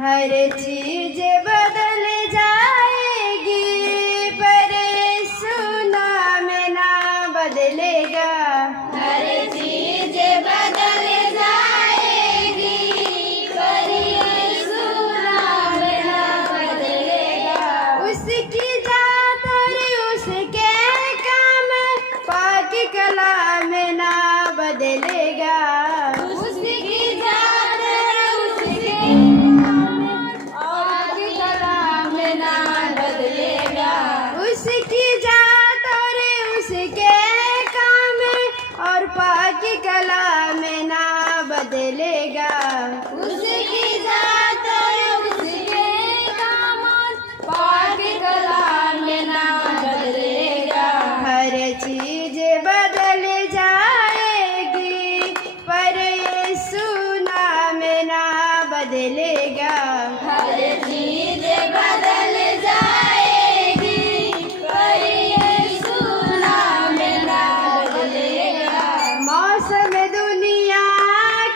हर चीज बदल जाएगी पर यीशु नाम ना बदलेगा। हर चीज बदल जाएगी पर यीशु नाम ना बदलेगा। उसकी जात और उसके काम पाक कलाम ना बदलेगा। उसकी जात उसके पाक कलाम ना बदलेगा। उसकी जात और उसके काम और पाक कलाम ना बदलेगा। उसकी जात और उसके काम पाक कलाम ना बदलेगा। हर चीज बदल जाएगी पर यीशु नाम ना बदलेगा। हर चीज बदल जाएगी पर यीशु नाम ना बदलेगा। मौसम दुनिया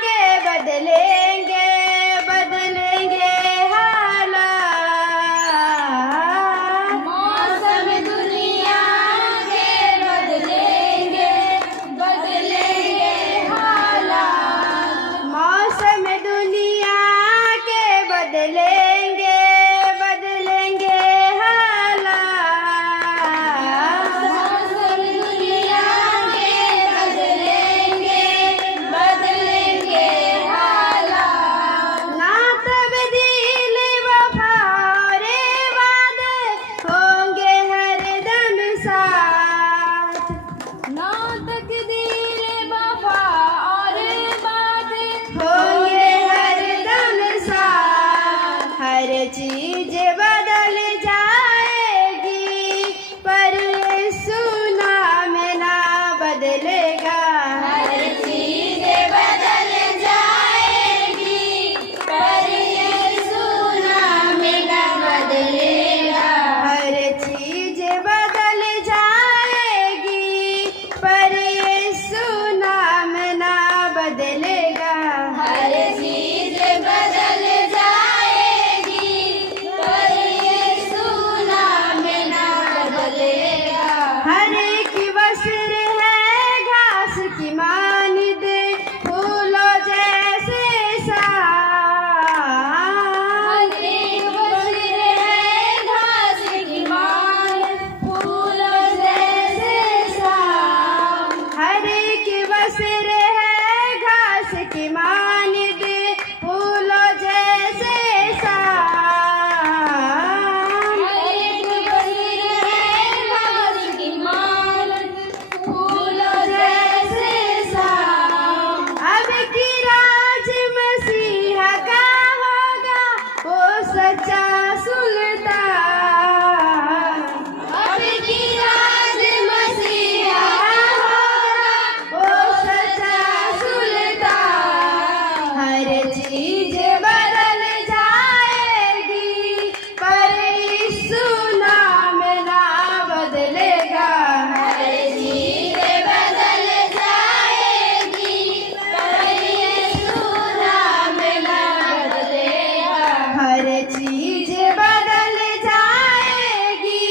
के बदलेंगे बदलेंगे हालात। मौसम दुनिया के बदलेंगे बदलेंगे हालात। मौसम दुनिया के बदलेंगे बदलेंगे हालात। मौसम दुनिया के बदलेंगे बदलेंगे हालात। ना तब्दील वफा और वादे होंगे हरदम साथ। ना तकदीर वफा और बातें होंगे हरदम साथ। हर चीज बदल जाएगी पर यीशु नाम ना बदलेगा। हर चीज बदल जाएगी पर यीशु नाम ना बदलेगा। हर चीज बदल जाएगी पर यीशु नाम ना बदलेगा। हर चीज बदल जाएगी पर यीशु नाम ना बदलेगा। हर एक वस्त्र है घास की मानिद फूलों जैसे साफ। हर एक वस्त्र है घास की मान फूलों जैसे साफ। हर एक वस्त्र है घास की मानिद फूलों जैसे साफ। हर एक वस्त्र है घास की मान फूलों जैसे साफ। अब की राज मसीहा का होगा वो सच्चा सुल्तान। अब की राज मसीहा होगा वो सच्चा सुल्तान। हर चीज बदल जाएगी पर यीशु नाम ना बदलेगा। हर चीज बदल जाएगी पर यीशु नाम ना बदलेगा। हर चीज बदल जाएगी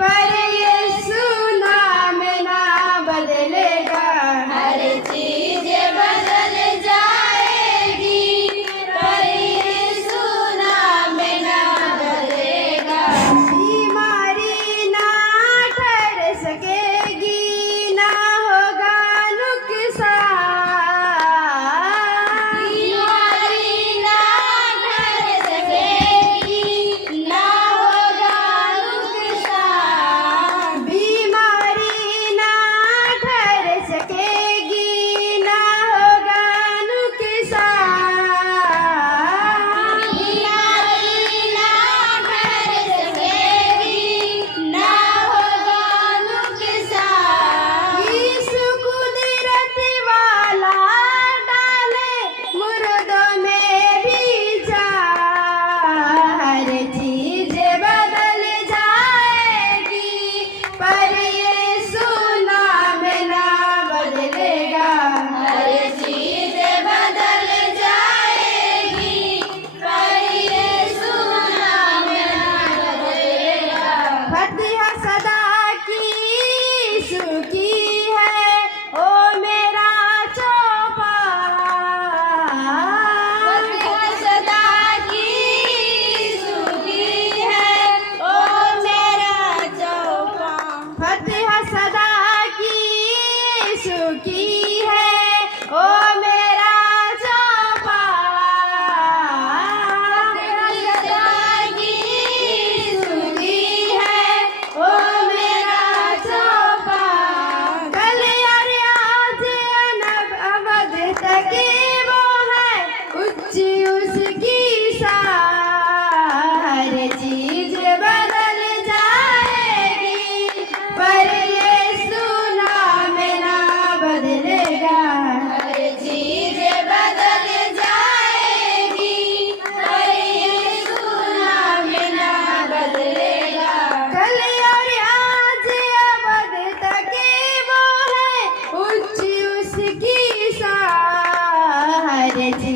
पर यीशु नाम ना बदलेगा। हर चीज बदल जाएगी पर यीशु नाम ना बदलेगा। बीमारी ना ठहर सकेगी ना होगा नुकसान। बीमारी ना ठहर सकेगी हर चीज